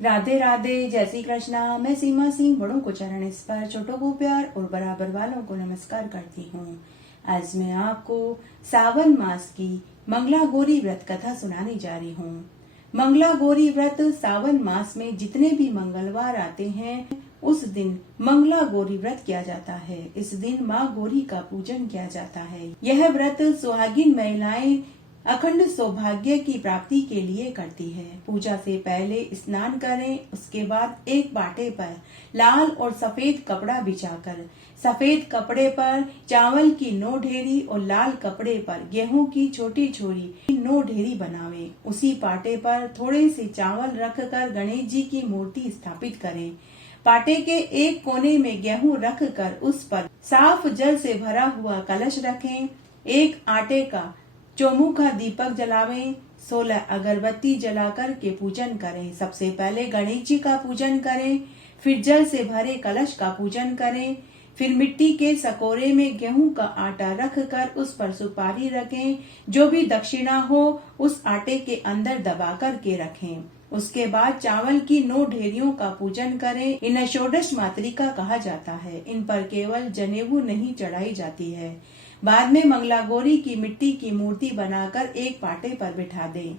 राधे राधे, जय श्री कृष्णा। मैं सीमा सिंह बड़ों को चरण स्पर्श, छोटों को प्यार और बराबर वालों को नमस्कार करती हूँ। आज मैं आपको सावन मास की मंगला गौरी व्रत कथा सुनाने जा रही हूँ। मंगला गौरी व्रत सावन मास में जितने भी मंगलवार आते हैं उस दिन मंगला गौरी व्रत किया जाता है। इस दिन माँ गौरी का पूजन किया जाता है। यह व्रत सुहागिन महिलाएं अखंड सौभाग्य की प्राप्ति के लिए करती है। पूजा से पहले स्नान करें, उसके बाद एक पाटे पर लाल और सफेद कपड़ा बिछाकर सफेद कपड़े पर चावल की 9 ढेरी और लाल कपड़े पर गेहूं की छोटी छोटी 9 ढेरी बनावें। उसी पाटे पर थोड़े से चावल रखकर गणेश जी की मूर्ति स्थापित करें। पाटे के एक कोने में गेहूं रखकर उस पर साफ जल से भरा हुआ कलश रखें। एक आटे का चौमुखा दीपक जलावें। 16 अगरबत्ती जलाकर के पूजन करें। सबसे पहले गणेश जी का पूजन करें, फिर जल से भरे कलश का पूजन करें, फिर मिट्टी के सकोरे में गेहूं का आटा रखकर उस पर सुपारी रखें। जो भी दक्षिणा हो उस आटे के अंदर दबा कर के रखें। उसके बाद चावल की 9 ढेरियों का पूजन करें। इन्हें षोडश मातृका कहा जाता है। इन पर केवल जनेऊ नहीं चढ़ाई जाती है। बाद में मंगला गौरी की मिट्टी की मूर्ति बनाकर एक पाटे पर बिठा दें।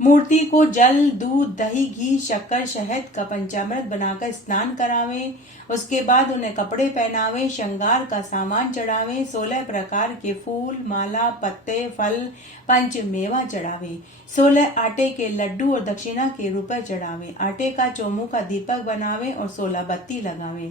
मूर्ति को जल, दूध, दही, घी, शक्कर, शहद का पंचामृत बनाकर स्नान करावें। उसके बाद उन्हें कपड़े पहनावें, श्रृंगार का सामान चढ़ावें। 16 प्रकार के फूल, माला, पत्ते, फल, पंच मेवा चढ़ावें। 16 आटे के लड्डू और दक्षिणा के रुपए चढ़ावें। आटे का चौमुखा दीपक बनावें और 16 बत्ती लगावें।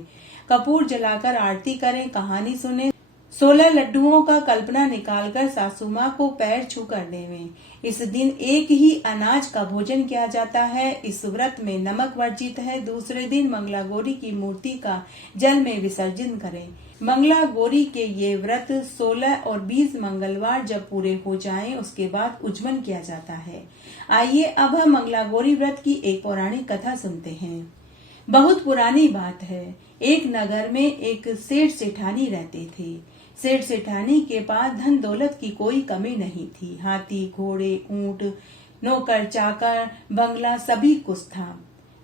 कपूर जलाकर आरती करें, कहानी सुने। 16 लड्डुओं का कल्पना निकालकर सासू माँ को पैर छू कर देवें। इस दिन एक ही अनाज का भोजन किया जाता है। इस व्रत में नमक वर्जित है। दूसरे दिन मंगला गौरी की मूर्ति का जल में विसर्जन करें। मंगला गौरी के ये व्रत 16 और 20 मंगलवार जब पूरे हो जाएं, उसके बाद उज्जमन किया जाता है। आइए अब हम मंगला गौरी व्रत की एक पौराणिक कथा सुनते हैं। बहुत पुरानी बात है। एक नगर में एक सेठ सेठानी रहते थे। सेठ सेठानी के पास धन दौलत की कोई कमी नहीं थी। हाथी, घोड़े, ऊंट, नौकर, चाकर, बंगला सभी कुछ था।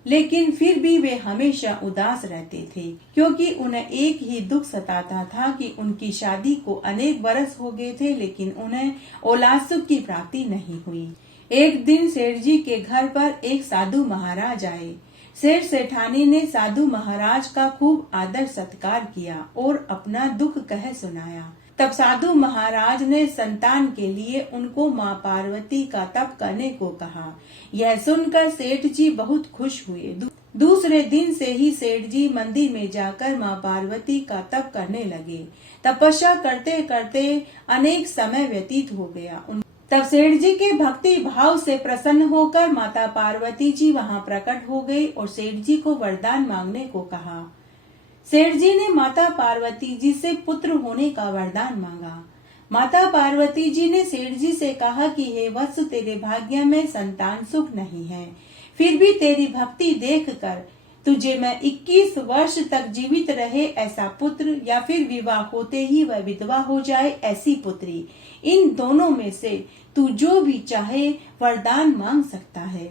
लेकिन फिर भी वे हमेशा उदास रहते थे, क्योंकि उन्हें एक ही दुख सताता था कि उनकी शादी को अनेक बरस हो गए थे, लेकिन उन्हें औलाद सुख की प्राप्ति नहीं हुई। एक दिन सेठ जी के घर पर एक साधु महाराज आए। सेठ सेठानी ने साधु महाराज का खूब आदर सत्कार किया और अपना दुख कह सुनाया। तब साधु महाराज ने संतान के लिए उनको माँ पार्वती का तप करने को कहा। यह सुनकर सेठ जी बहुत खुश हुए। दूसरे दिन से ही सेठ जी मंदिर में जाकर माँ पार्वती का तप करने लगे। तपस्या करते करते अनेक समय व्यतीत हो गया। तब सेठ जी के भक्ति भाव से प्रसन्न होकर माता पार्वती जी वहां प्रकट हो गई और सेठ जी को वरदान मांगने को कहा। सेठ जी ने माता पार्वती जी से पुत्र होने का वरदान मांगा। माता पार्वती जी ने सेठ जी से कहा कि हे वत्स, तेरे भाग्य में संतान सुख नहीं है, फिर भी तेरी भक्ति देखकर तुझे मैं 21 वर्ष तक जीवित रहे ऐसा पुत्र, या फिर विवाह होते ही वह विधवा हो जाए ऐसी पुत्री, इन दोनों में से तू जो भी चाहे वरदान मांग सकता है।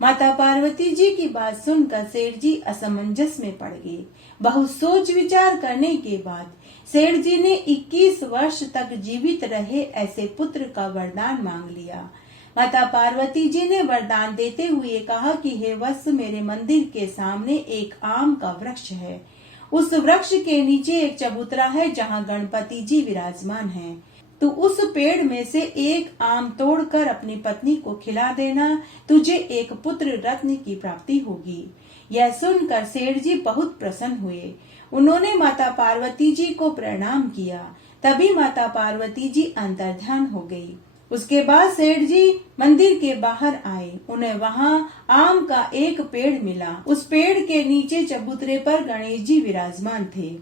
माता पार्वती जी की बात सुनकर सेठ जी असमंजस में पड़ गए। बहुत सोच विचार करने के बाद सेठ जी ने 21 वर्ष तक जीवित रहे ऐसे पुत्र का वरदान मांग लिया। माता पार्वती जी ने वरदान देते हुए कहा कि हे वत्स, मेरे मंदिर के सामने एक आम का वृक्ष है। उस वृक्ष के नीचे एक चबूतरा है जहाँ गणपति जी विराजमान हैं। तू उस पेड़ में से एक आम तोड़कर अपनी पत्नी को खिला देना, तुझे एक पुत्र रत्न की प्राप्ति होगी। यह सुनकर सेठ जी बहुत प्रसन्न हुए। उन्होंने माता पार्वती जी को प्रणाम किया। तभी माता पार्वती जी अंतर्ध्यान हो गई। उसके बाद सेठ जी मंदिर के बाहर आए। उन्हें वहाँ आम का एक पेड़ मिला। उस पेड़ के नीचे चबूतरे पर गणेश जी विराजमान थे।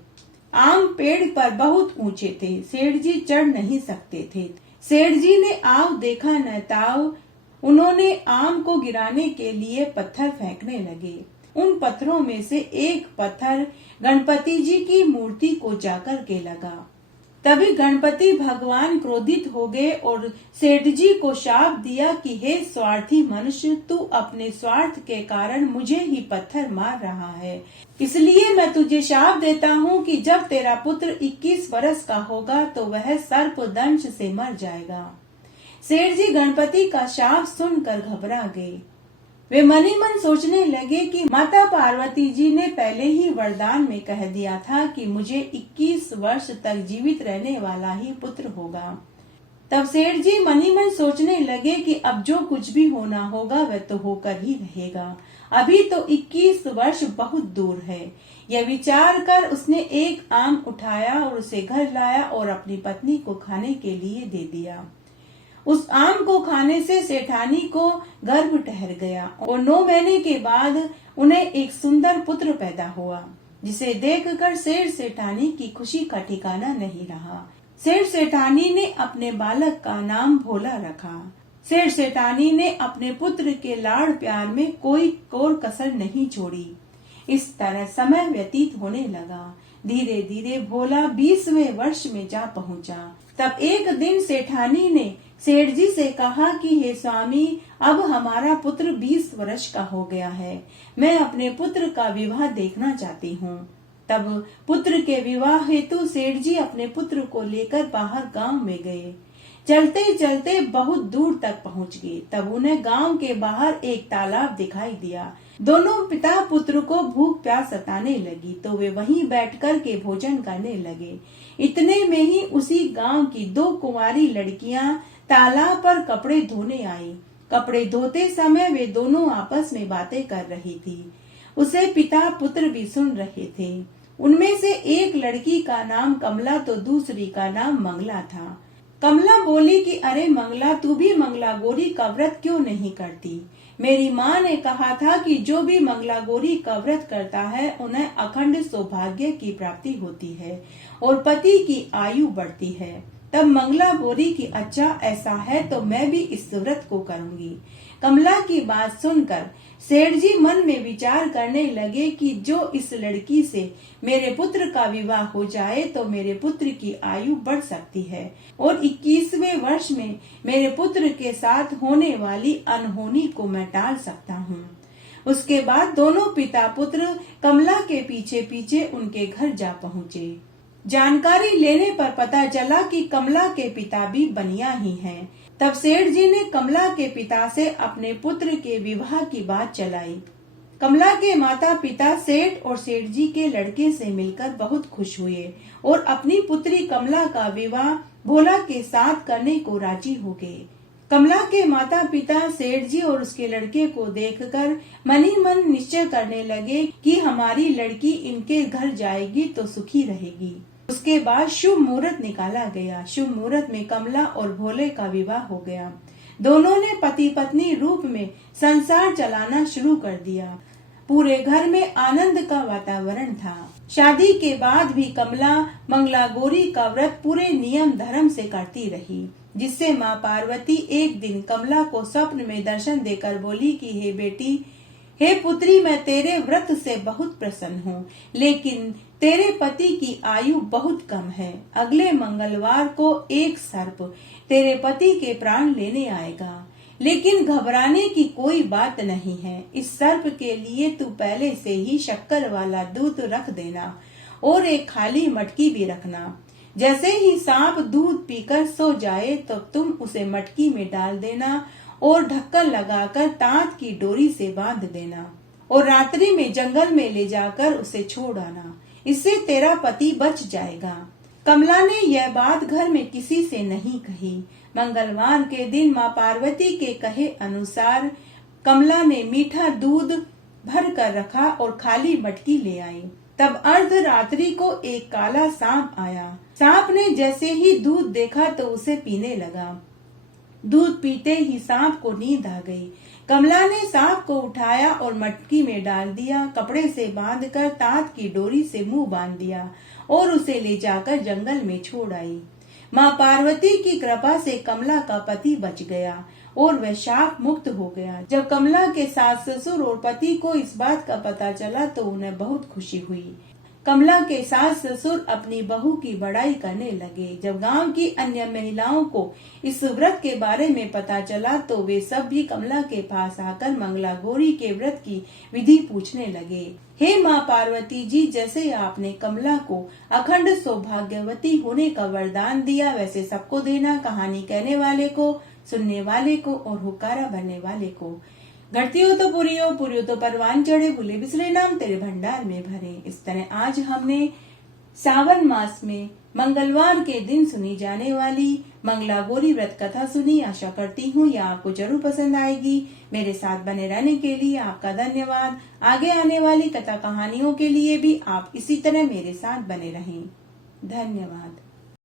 आम पेड़ पर बहुत ऊंचे थे, सेठ जी चढ़ नहीं सकते थे। सेठ जी ने आव देखा न ताव, उन्होंने आम को गिराने के लिए पत्थर फेंकने लगे। उन पत्थरों में से एक पत्थर गणपति जी की मूर्ति को जाकर के लगा। तभी गणपति भगवान क्रोधित हो गए और सेठ जी को शाप दिया कि हे स्वार्थी मनुष्य, तू अपने स्वार्थ के कारण मुझे ही पत्थर मार रहा है। इसलिए मैं तुझे शाप देता हूँ कि जब तेरा पुत्र 21 वर्ष का होगा तो वह सर्प दंश से मर जाएगा। सेठ जी गणपति का शाप सुनकर घबरा गए। वे मन ही मन सोचने लगे कि माता पार्वती जी ने पहले ही वरदान में कह दिया था कि मुझे 21 वर्ष तक जीवित रहने वाला ही पुत्र होगा। तब सेठ जी मन ही मन सोचने लगे कि अब जो कुछ भी होना होगा वह तो होकर ही रहेगा। अभी तो 21 वर्ष बहुत दूर है। यह विचार कर उसने एक आम उठाया और उसे घर लाया और अपनी पत्नी को खाने के लिए दे दिया। उस आम को खाने से सेठानी को गर्भ ठहर गया और 9 महीने के बाद उन्हें एक सुंदर पुत्र पैदा हुआ, जिसे देखकर सेठ सेठानी की खुशी का ठिकाना नहीं रहा। सेठ सेठानी ने अपने बालक का नाम भोला रखा। सेठ सेठानी ने अपने पुत्र के लाड़ प्यार में कोई कोर कसर नहीं छोड़ी। इस तरह समय व्यतीत होने लगा। धीरे धीरे भोला 20वें वर्ष में जा पहुंचा। तब एक दिन सेठानी ने सेठ जी से कहा कि हे स्वामी, अब हमारा पुत्र 20 वर्ष का हो गया है। मैं अपने पुत्र का विवाह देखना चाहती हूँ। तब पुत्र के विवाह हेतु सेठ जी अपने पुत्र को लेकर बाहर गांव में गए। चलते चलते बहुत दूर तक पहुँच गए। तब उन्हें गांव के बाहर एक तालाब दिखाई दिया। दोनों पिता पुत्र को भूख प्यास सताने लगी तो वे वहीं बैठकर के भोजन करने लगे। इतने में ही उसी गांव की 2 कुंवारी लड़कियां तालाब पर कपड़े धोने आई। कपड़े धोते समय वे दोनों आपस में बातें कर रही थी। उसे पिता पुत्र भी सुन रहे थे। उनमें से एक लड़की का नाम कमला तो दूसरी का नाम मंगला था। कमला बोली कि अरे मंगला, तू भी मंगला गौरी का व्रत क्यों नहीं करती? मेरी माँ ने कहा था कि जो भी मंगला गौरी का व्रत करता है उन्हें अखंड सौभाग्य की प्राप्ति होती है और पति की आयु बढ़ती है। तब मंगला बोली कि अच्छा ऐसा है तो मैं भी इस व्रत को करूंगी। कमला की बात सुनकर सेठ जी मन में विचार करने लगे कि जो इस लड़की से मेरे पुत्र का विवाह हो जाए तो मेरे पुत्र की आयु बढ़ सकती है और 21वें वर्ष में मेरे पुत्र के साथ होने वाली अनहोनी को मैं टाल सकता हूँ। उसके बाद दोनों पिता पुत्र कमला के पीछे पीछे उनके घर जा पहुँचे। जानकारी लेने पर पता चला कि कमला के पिता भी बनिया ही हैं। तब सेठ जी ने कमला के पिता से अपने पुत्र के विवाह की बात चलाई। कमला के माता पिता सेठ और सेठ जी के लड़के से मिलकर बहुत खुश हुए और अपनी पुत्री कमला का विवाह भोला के साथ करने को राजी हो गए। कमला के माता पिता सेठ जी और उसके लड़के को देखकर मन ही मन निश्चय करने लगे कि हमारी लड़की इनके घर जाएगी तो सुखी रहेगी। उसके बाद शुभ मुहूर्त निकाला गया। शुभ मुहूर्त में कमला और भोले का विवाह हो गया। दोनों ने पति पत्नी रूप में संसार चलाना शुरू कर दिया। पूरे घर में आनंद का वातावरण था। शादी के बाद भी कमला मंगला गौरी का व्रत पूरे नियम धर्म से करती रही, जिससे माँ पार्वती एक दिन कमला को स्वप्न में दर्शन देकर बोली कि हे बेटी, हे पुत्री, मैं तेरे व्रत से बहुत प्रसन्न हूँ, लेकिन तेरे पति की आयु बहुत कम है। अगले मंगलवार को एक सर्प तेरे पति के प्राण लेने आएगा, लेकिन घबराने की कोई बात नहीं है। इस सर्प के लिए तू पहले से ही शक्कर वाला दूध रख देना और एक खाली मटकी भी रखना। जैसे ही सांप दूध पीकर सो जाए तो तुम उसे मटकी में डाल देना और ढक्कन लगाकर तांत की डोरी से बांध देना और रात्रि में जंगल में ले जाकर उसे छोड़ आना। इससे तेरा पति बच जाएगा। कमला ने यह बात घर में किसी से नहीं कही। मंगलवार के दिन माँ पार्वती के कहे अनुसार कमला ने मीठा दूध भर कर रखा और खाली मटकी ले आई। तब अर्धरात्रि को एक काला सांप आया। सांप ने जैसे ही दूध देखा तो उसे पीने लगा। दूध पीते ही सांप को नींद आ गई। कमला ने सांप को उठाया और मटकी में डाल दिया। कपड़े से बांधकर तांत की डोरी से मुंह बांध दिया और उसे ले जाकर जंगल में छोड़ आई। माँ पार्वती की कृपा से कमला का पति बच गया और वह शाप मुक्त हो गया। जब कमला के सास ससुर और पति को इस बात का पता चला तो उन्हें बहुत खुशी हुई। कमला के सास ससुर अपनी बहू की बड़ाई करने लगे। जब गांव की अन्य महिलाओं को इस व्रत के बारे में पता चला तो वे सब भी कमला के पास आकर मंगला गौरी के व्रत की विधि पूछने लगे। हे माँ पार्वती जी, जैसे आपने कमला को अखंड सौभाग्यवती होने का वरदान दिया, वैसे सबको देना, कहानी कहने वाले को, सुनने वाले को और हुक्कारा भरने वाले को। घटती हो तो पूरी हो तो परवान चढ़े, भूले बिसरे नाम तेरे भंडार में भरे। इस तरह आज हमने सावन मास में मंगलवार के दिन सुनी जाने वाली मंगला गौरी व्रत कथा सुनी। आशा करती हूँ यह आपको जरूर पसंद आएगी। मेरे साथ बने रहने के लिए आपका धन्यवाद। आगे आने वाली कथा कहानियों के लिए भी आप इसी तरह मेरे साथ बने रहें। धन्यवाद।